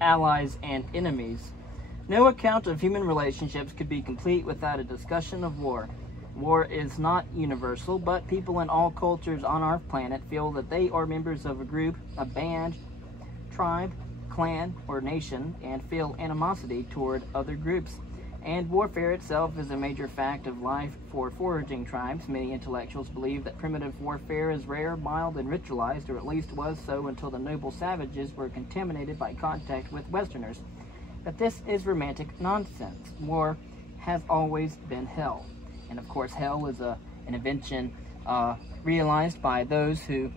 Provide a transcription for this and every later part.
allies, and enemies. No account of human relationships could be complete without a discussion of war. War is not universal, but people in all cultures on our planet feel that they are members of a group, a band, tribe, clan, or nation, and feel animosity toward other groups. And warfare itself is a major fact of life for foraging tribes. Many intellectuals believe that primitive warfare is rare, mild, and ritualized, or at least was so until the noble savages were contaminated by contact with Westerners. But this is romantic nonsense. War has always been hell. And of course, hell is an invention realized by those who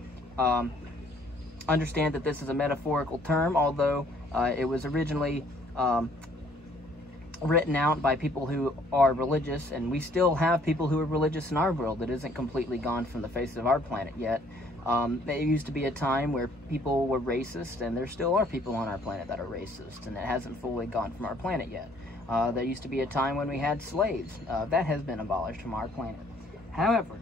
understand that this is a metaphorical term, although it was originally written out by people who are religious, and we still have people who are religious in our world. It isn't completely gone from the face of our planet yet. There used to be a time where people were racist, and there still are people on our planet that are racist, and it hasn't fully gone from our planet yet. There used to be a time when we had slaves. That has been abolished from our planet. However,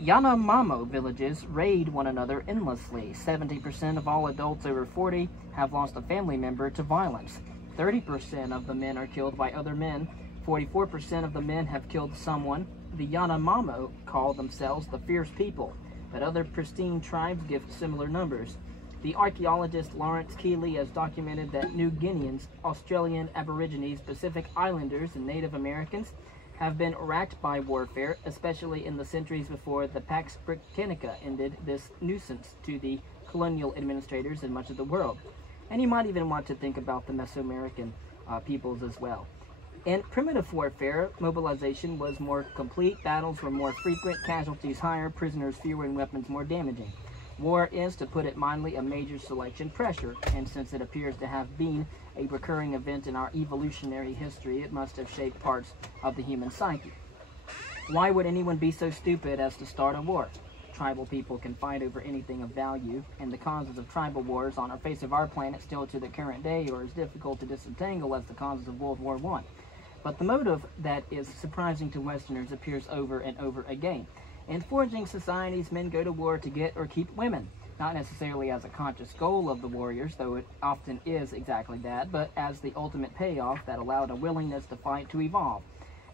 Yanomamo villages raid one another endlessly. 70% of all adults over 40 have lost a family member to violence. 30% of the men are killed by other men. 44% of the men have killed someone. The Yanomamo call themselves the fierce people, but other pristine tribes give similar numbers. The archaeologist Lawrence Keeley has documented that New Guineans, Australian Aborigines, Pacific Islanders, and Native Americans have been racked by warfare, especially in the centuries before the Pax Britannica ended this nuisance to the colonial administrators in much of the world. And you might even want to think about the Mesoamerican peoples as well. In primitive warfare, mobilization was more complete, battles were more frequent, casualties higher, prisoners fewer, and weapons more damaging. War is, to put it mildly, a major selection pressure, and since it appears to have been a recurring event in our evolutionary history, it must have shaped parts of the human psyche. Why would anyone be so stupid as to start a war? Tribal people can fight over anything of value, and the causes of tribal wars on the face of our planet still to the current day are as difficult to disentangle as the causes of World War I. But the motive that is surprising to Westerners appears over and over again. In foraging societies, men go to war to get or keep women, not necessarily as a conscious goal of the warriors, though it often is exactly that, but as the ultimate payoff that allowed a willingness to fight to evolve.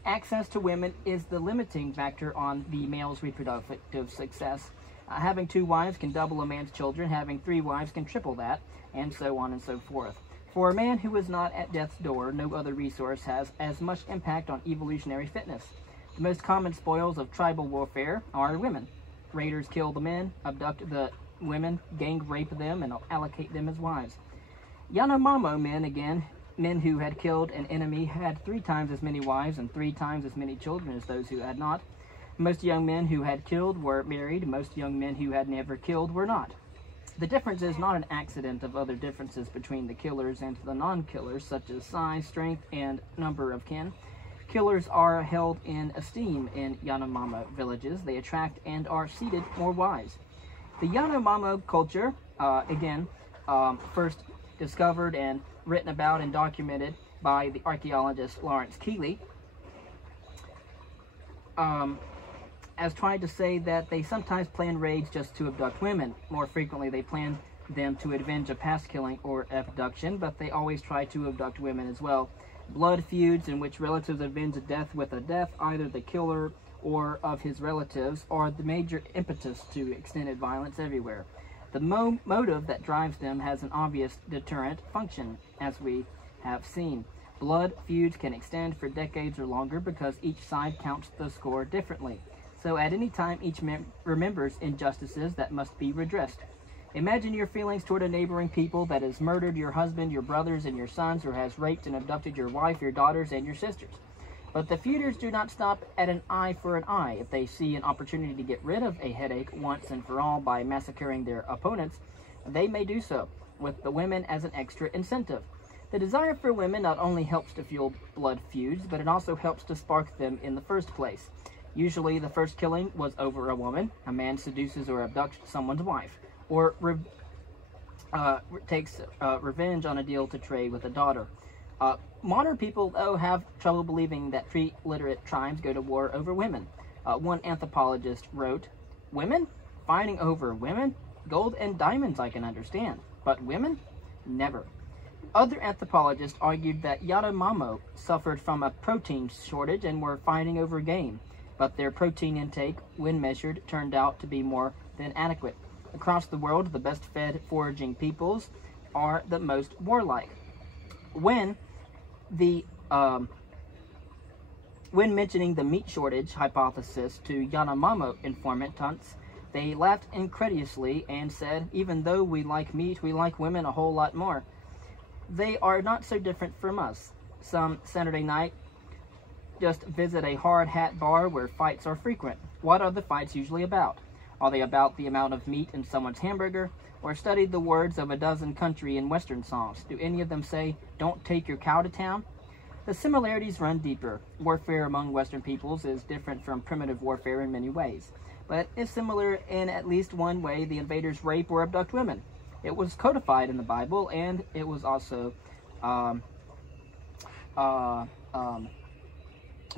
Access to women is the limiting factor on the male's reproductive success. Having 2 wives can double a man's children, having 3 wives can triple that, and so on and so forth. For a man who is not at death's door, no other resource has as much impact on evolutionary fitness. The most common spoils of tribal warfare are women. Raiders kill the men, abduct the women, gang rape them, and allocate them as wives. Yanomamo men, again, men who had killed an enemy, had 3 times as many wives and 3 times as many children as those who had not. Most young men who had killed were married. Most young men who had never killed were not. The difference is not an accident of other differences between the killers and the non-killers, such as size, strength, and number of kin. Killers are held in esteem in Yanomamo villages. They attract and are seated more wives. The Yanomamo culture, first discovered and written about and documented by the archaeologist Lawrence Keeley, has tried to say that they sometimes plan raids just to abduct women. More frequently, they plan them to avenge a past killing or abduction, but they always try to abduct women as well. Blood feuds in which relatives avenge a death with a death, either the killer or of his relatives, are the major impetus to extended violence everywhere. The motive that drives them has an obvious deterrent function, as we have seen. Blood feuds can extend for decades or longer because each side counts the score differently. So at any time, each remembers injustices that must be redressed. Imagine your feelings toward a neighboring people that has murdered your husband, your brothers, and your sons, or has raped and abducted your wife, your daughters, and your sisters. But the feuders do not stop at an eye for an eye. If they see an opportunity to get rid of a headache once and for all by massacring their opponents, they may do so, with the women as an extra incentive. The desire for women not only helps to fuel blood feuds, but it also helps to spark them in the first place. Usually the first killing was over a woman. A man seduces or abducts someone's wife, or takes revenge on a deal to trade with a daughter. Modern people, though, have trouble believing that pre-literate tribes go to war over women. One anthropologist wrote, "Women? Fighting over women? Gold and diamonds I can understand, but women? Never." Other anthropologists argued that Yanomamo suffered from a protein shortage and were fighting over game, but their protein intake, when measured, turned out to be more than adequate. Across the world, the best-fed foraging peoples are the most warlike. When mentioning the meat shortage hypothesis to Yanomamo informants, they laughed incredulously and said, "Even though we like meat, we like women a whole lot more. They are not so different from us. Some Saturday night, just visit a hard hat bar where fights are frequent. What are the fights usually about? Are they about the amount of meat in someone's hamburger, or studied the words of a dozen country and western songs? Do any of them say, 'Don't take your cow to town'?" The similarities run deeper. Warfare among Western peoples is different from primitive warfare in many ways, but is similar in at least one way: the invaders rape or abduct women. It was codified in the Bible, and it was also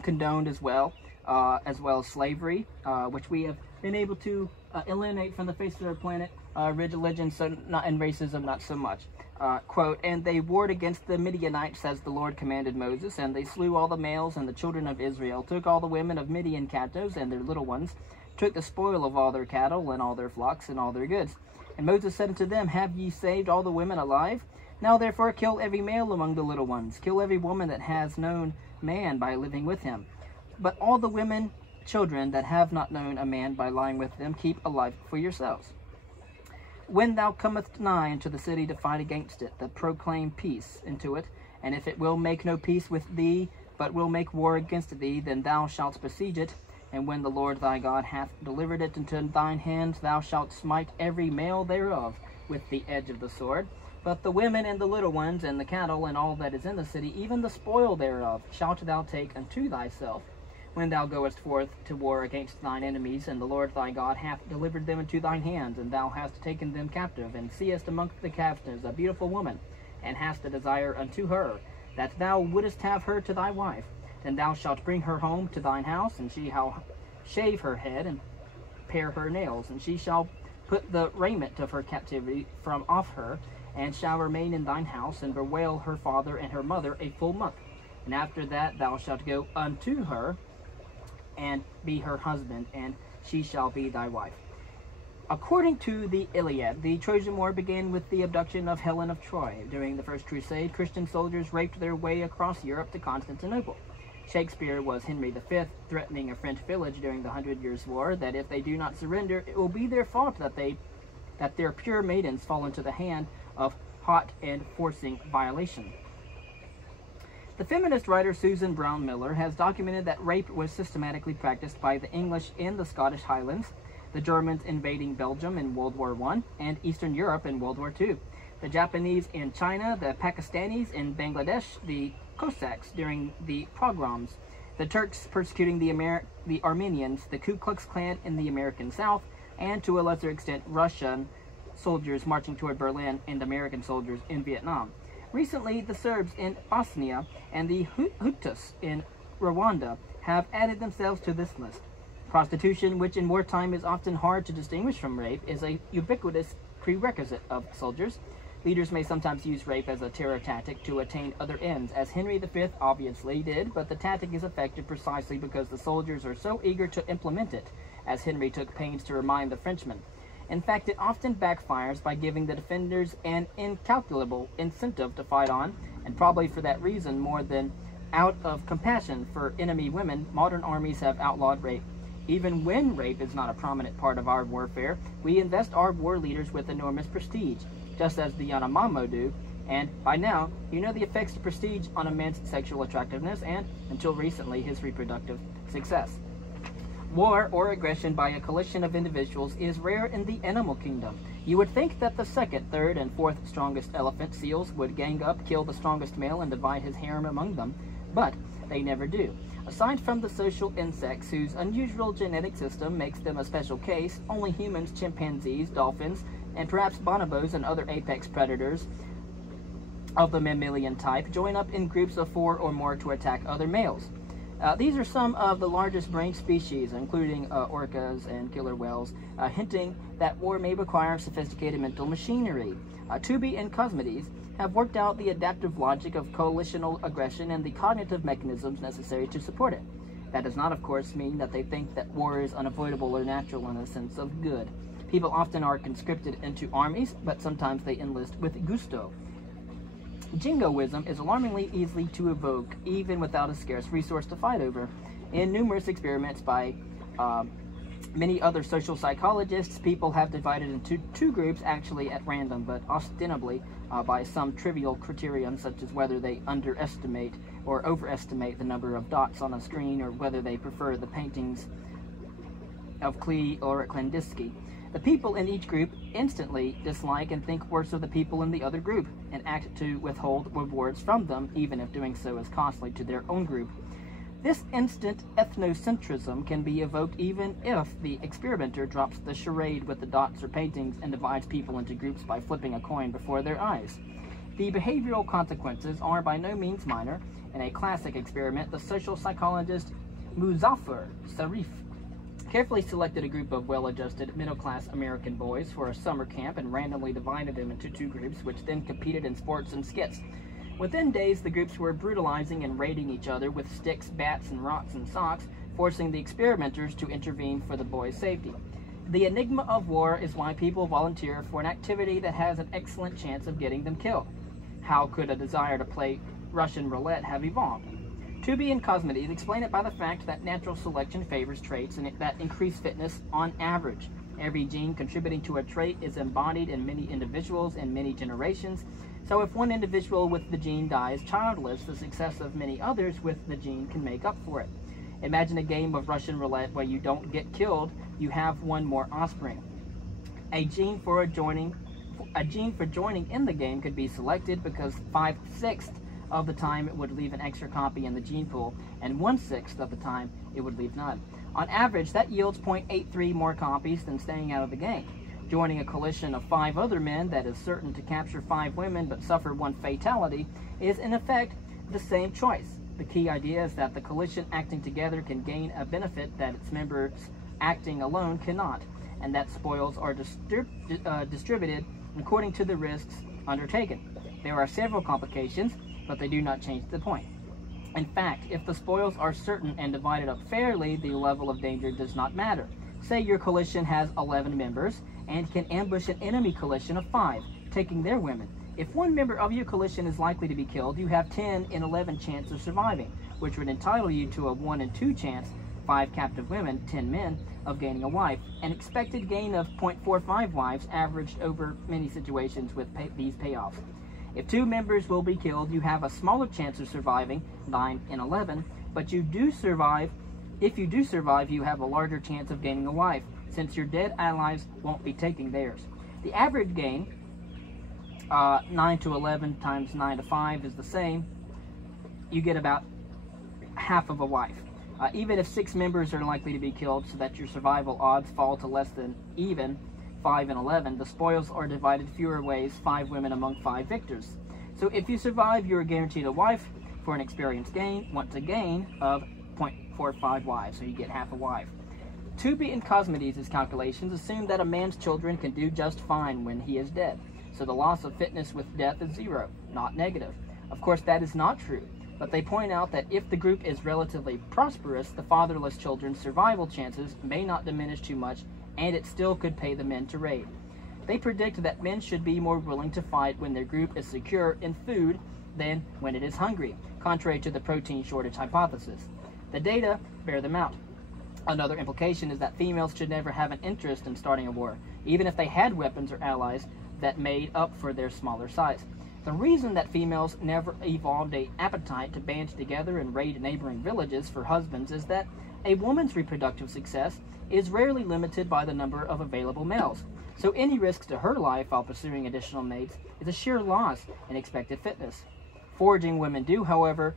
condoned as well as slavery, which we have been able to eliminate from the face of our planet. Religion and racism, not so much. Quote, "And they warred against the Midianites as the Lord commanded Moses, and they slew all the males and the children of Israel, took all the women of Midian captives and their little ones, took the spoil of all their cattle and all their flocks and all their goods. And Moses said unto them, Have ye saved all the women alive? Now therefore kill every male among the little ones, kill every woman that has known man by living with him. But all the women, children that have not known a man by lying with them, keep alive for yourselves. When thou comest nigh unto the city to fight against it, to proclaim peace into it, and if it will make no peace with thee, but will make war against thee, then thou shalt besiege it. And when the Lord thy God hath delivered it into thine hands, thou shalt smite every male thereof with the edge of the sword. But the women and the little ones, and the cattle, and all that is in the city, even the spoil thereof, shalt thou take unto thyself, when thou goest forth to war against thine enemies, and the Lord thy God hath delivered them into thine hands, and thou hast taken them captive, and seest amongst the captives a beautiful woman, and hast a desire unto her, that thou wouldest have her to thy wife. Then thou shalt bring her home to thine house, and she shall shave her head, and pare her nails, and she shall put the raiment of her captivity from off her, and shall remain in thine house, and bewail her father and her mother a full month. And after that thou shalt go unto her, and be her husband, and she shall be thy wife." According to the Iliad, the Trojan War began with the abduction of Helen of Troy. During the First Crusade, Christian soldiers raped their way across Europe to Constantinople. Shakespeare was Henry V, threatening a French village during the 100 Years' War that if they do not surrender, it will be their fault that their pure maidens fall into the hand of hot and forcing violation. The feminist writer Susan Brown Miller has documented that rape was systematically practiced by the English in the Scottish Highlands, the Germans invading Belgium in World War I, and Eastern Europe in World War II, the Japanese in China, the Pakistanis in Bangladesh, the Cossacks during the pogroms, the Turks persecuting the Armenians, the Ku Klux Klan in the American South, and to a lesser extent Russian soldiers marching toward Berlin and American soldiers in Vietnam. Recently, the Serbs in Bosnia and the Hutus in Rwanda have added themselves to this list. Prostitution, which in wartime is often hard to distinguish from rape, is a ubiquitous prerequisite of soldiers. Leaders may sometimes use rape as a terror tactic to attain other ends, as Henry V obviously did, but the tactic is effective precisely because the soldiers are so eager to implement it, as Henry took pains to remind the Frenchmen. In fact, it often backfires by giving the defenders an incalculable incentive to fight on, and probably for that reason, more than out of compassion for enemy women, modern armies have outlawed rape. Even when rape is not a prominent part of our warfare, we invest our war leaders with enormous prestige, just as the Yanomamo do, and by now, you know the effects of prestige on a man's sexual attractiveness and, until recently, his reproductive success. War or aggression by a coalition of individuals is rare in the animal kingdom. You would think that the second, third, and fourth strongest elephant seals would gang up, kill the strongest male, and divide his harem among them, but they never do. Aside from the social insects whose unusual genetic system makes them a special case, only humans, chimpanzees, dolphins, and perhaps bonobos and other apex predators of the mammalian type join up in groups of 4 or more to attack other males. These are some of the largest brain species, including orcas and killer whales, hinting that war may require sophisticated mental machinery. Tubi and Cosmides have worked out the adaptive logic of coalitional aggression and the cognitive mechanisms necessary to support it. That does not, of course, mean that they think that war is unavoidable or natural in the sense of good. People often are conscripted into armies, but sometimes they enlist with gusto. Jingoism is alarmingly easy to evoke, even without a scarce resource to fight over. In numerous experiments by many other social psychologists, people have divided into two groups, actually at random, but ostensibly by some trivial criterion, such as whether they underestimate or overestimate the number of dots on a screen, or whether they prefer the paintings of Klee or Kandinsky. The people in each group instantly dislike and think worse of the people in the other group, and act to withhold rewards from them, even if doing so is costly to their own group. This instant ethnocentrism can be evoked even if the experimenter drops the charade with the dots or paintings and divides people into groups by flipping a coin before their eyes. The behavioral consequences are by no means minor. In a classic experiment, the social psychologist Muzaffar Sarif carefully selected a group of well-adjusted, middle-class American boys for a summer camp and randomly divided them into two groups, which then competed in sports and skits. Within days, the groups were brutalizing and raiding each other with sticks, bats, and rocks and socks, forcing the experimenters to intervene for the boys' safety. The enigma of war is why people volunteer for an activity that has an excellent chance of getting them killed. How could a desire to play Russian roulette have evolved? Tooby and Cosmides explain it by the fact that natural selection favors traits that increase fitness on average. Every gene contributing to a trait is embodied in many individuals in many generations. So if one individual with the gene dies childless, the success of many others with the gene can make up for it. Imagine a game of Russian roulette where you don't get killed, you have one more offspring. A gene for joining in the game could be selected because 5/6 of the time it would leave an extra copy in the gene pool, and 1/6 of the time it would leave none. On average, that yields 0.83 more copies than staying out of the game. Joining a coalition of 5 other men that is certain to capture 5 women but suffer 1 fatality is in effect the same choice. The key idea is that the coalition acting together can gain a benefit that its members acting alone cannot, and that spoils are distributed according to the risks undertaken. There are several complications, but they do not change the point. In fact, if the spoils are certain and divided up fairly, the level of danger does not matter. Say your coalition has 11 members and can ambush an enemy coalition of 5, taking their women. If one member of your coalition is likely to be killed, you have 10 in 11 chance of surviving, which would entitle you to a 1 in 2 chance, 5 captive women, 10 men, of gaining a wife. An expected gain of 0.45 wives averaged over many situations with these payoffs. If 2 members will be killed, you have a smaller chance of surviving, 9 in 11, but if you do survive, you have a larger chance of gaining a wife, since your dead allies won't be taking theirs. The average gain, 9 to 11 times 9 to 5 is the same. You get about half of a wife. Even if 6 members are likely to be killed so that your survival odds fall to less than even 5 and 11, the spoils are divided fewer ways, 5 women among 5 victors. So if you survive, you are guaranteed a wife. For an experience gain, once a gain of 0.45 wives, so you get half a wife. Tooby and Cosmides' calculations assume that a man's children can do just fine when he is dead, so the loss of fitness with death is 0, not negative. Of course, that is not true, but they point out that if the group is relatively prosperous, the fatherless children's survival chances may not diminish too much, and it still could pay the men to raid. They predict that men should be more willing to fight when their group is secure in food than when it is hungry, contrary to the protein shortage hypothesis. The data bear them out. Another implication is that females should never have an interest in starting a war, even if they had weapons or allies that made up for their smaller size. The reason that females never evolved an appetite to band together and raid neighboring villages for husbands is that a woman's reproductive success is rarely limited by the number of available males. So any risk to her life while pursuing additional mates is a sheer loss in expected fitness. Foraging women do, however,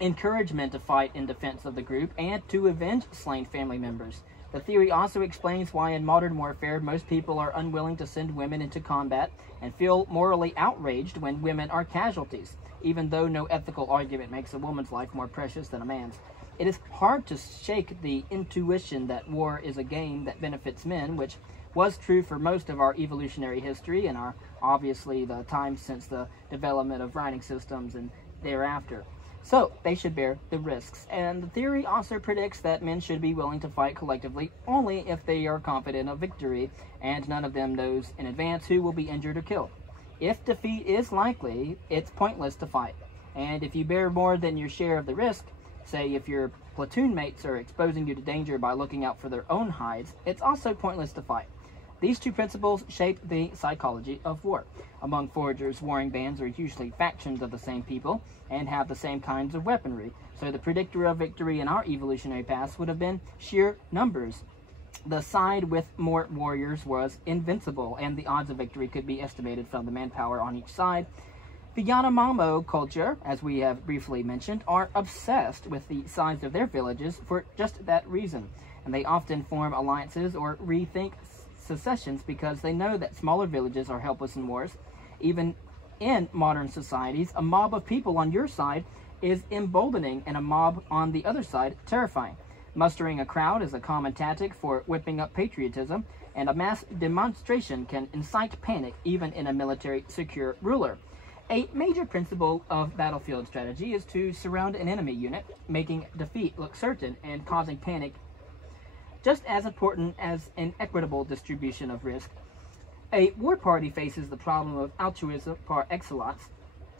encourage men to fight in defense of the group and to avenge slain family members. The theory also explains why in modern warfare most people are unwilling to send women into combat and feel morally outraged when women are casualties, even though no ethical argument makes a woman's life more precious than a man's. It is hard to shake the intuition that war is a game that benefits men, which was true for most of our evolutionary history and obviously the time since the development of writing systems and thereafter. So they should bear the risks. And the theory also predicts that men should be willing to fight collectively only if they are confident of victory, and none of them knows in advance who will be injured or killed. If defeat is likely, it's pointless to fight. And if you bear more than your share of the risk, say if your platoon mates are exposing you to danger by looking out for their own hides, it's also pointless to fight. These two principles shape the psychology of war. Among foragers, warring bands are usually factions of the same people and have the same kinds of weaponry, so the predictor of victory in our evolutionary past would have been sheer numbers. The side with more warriors was invincible, and the odds of victory could be estimated from the manpower on each side. The Yanomamo culture, as we have briefly mentioned, are obsessed with the size of their villages for just that reason, and they often form alliances or rethink secessions because they know that smaller villages are helpless in wars. Even in modern societies, a mob of people on your side is emboldening and a mob on the other side terrifying. Mustering a crowd is a common tactic for whipping up patriotism, and a mass demonstration can incite panic even in a military secure ruler. A major principle of battlefield strategy is to surround an enemy unit, making defeat look certain and causing panic. Just as important as an equitable distribution of risk, a war party faces the problem of altruism par excellence.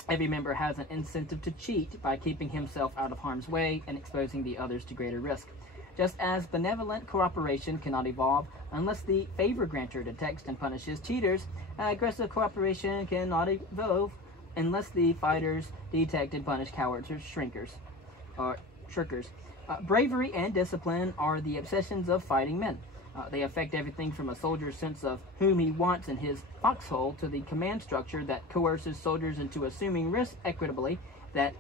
Every member has an incentive to cheat by keeping himself out of harm's way and exposing the others to greater risk. Just as benevolent cooperation cannot evolve unless the favor granter detects and punishes cheaters, aggressive cooperation cannot evolve unless the fighters detect and punish cowards or shrinkers. Bravery and discipline are the obsessions of fighting men. They affect everything from a soldier's sense of whom he wants in his foxhole to the command structure that coerces soldiers into assuming risk equitably that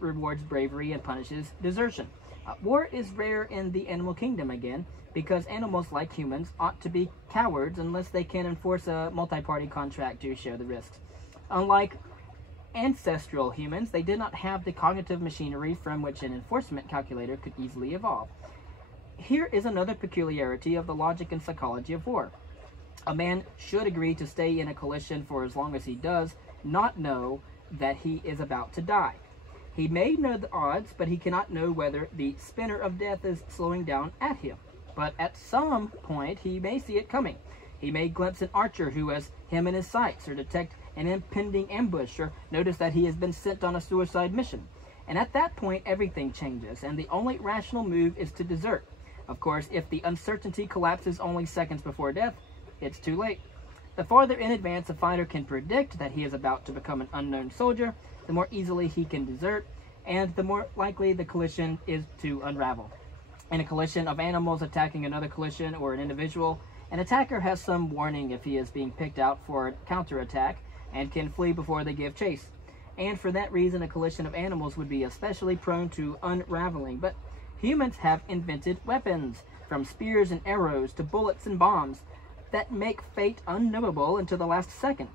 rewards bravery and punishes desertion. War is rare in the animal kingdom again, because animals, like humans, ought to be cowards unless they can enforce a multi-party contract to share the risks. Unlike ancestral humans, they did not have the cognitive machinery from which an enforcement calculator could easily evolve. Here is another peculiarity of the logic and psychology of war. A man should agree to stay in a coalition for as long as he does not know that he is about to die. He may know the odds, but he cannot know whether the spinner of death is slowing down at him. But at some point, he may see it coming. He may glimpse an archer who has him in his sights, or detect an impending ambush, or notice that he has been sent on a suicide mission. And at that point, everything changes, and the only rational move is to desert. Of course, if the uncertainty collapses only seconds before death, it's too late. The farther in advance a fighter can predict that he is about to become an unknown soldier, the more easily he can desert, and the more likely the collision is to unravel. In a collision of animals attacking another collision or an individual, an attacker has some warning if he is being picked out for a counterattack and can flee before they give chase. And for that reason, a collision of animals would be especially prone to unraveling. But humans have invented weapons, from spears and arrows to bullets and bombs, that make fate unknowable until the last second.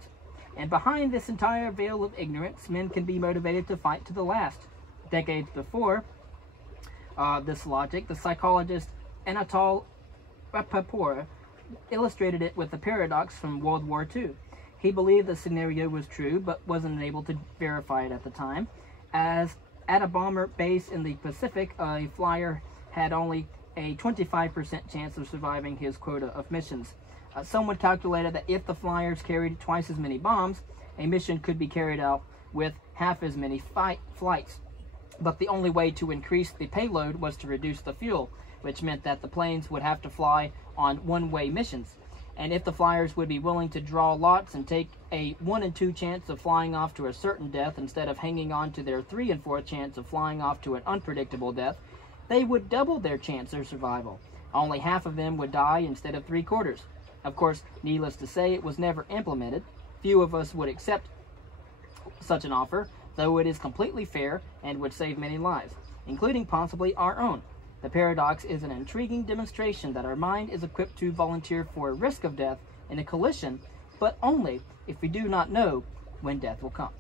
And behind this entire veil of ignorance, men can be motivated to fight to the last. Decades before this logic, the psychologist Anatol Rapoport illustrated it with the paradox from World War II. He believed the scenario was true, but wasn't able to verify it at the time, as at a bomber base in the Pacific, a flyer had only a 25% chance of surviving his quota of missions. Someone calculated that if the flyers carried twice as many bombs, a mission could be carried out with half as many flights. But the only way to increase the payload was to reduce the fuel, which meant that the planes would have to fly on one-way missions. And if the flyers would be willing to draw lots and take a 1 in 2 chance of flying off to a certain death instead of hanging on to their 3 in 4 chance of flying off to an unpredictable death, they would double their chance of survival. Only half of them would die instead of 3/4. Of course, needless to say, it was never implemented. Few of us would accept such an offer, though it is completely fair and would save many lives, including possibly our own. The paradox is an intriguing demonstration that our mind is equipped to volunteer for a risk of death in a collision, but only if we do not know when death will come.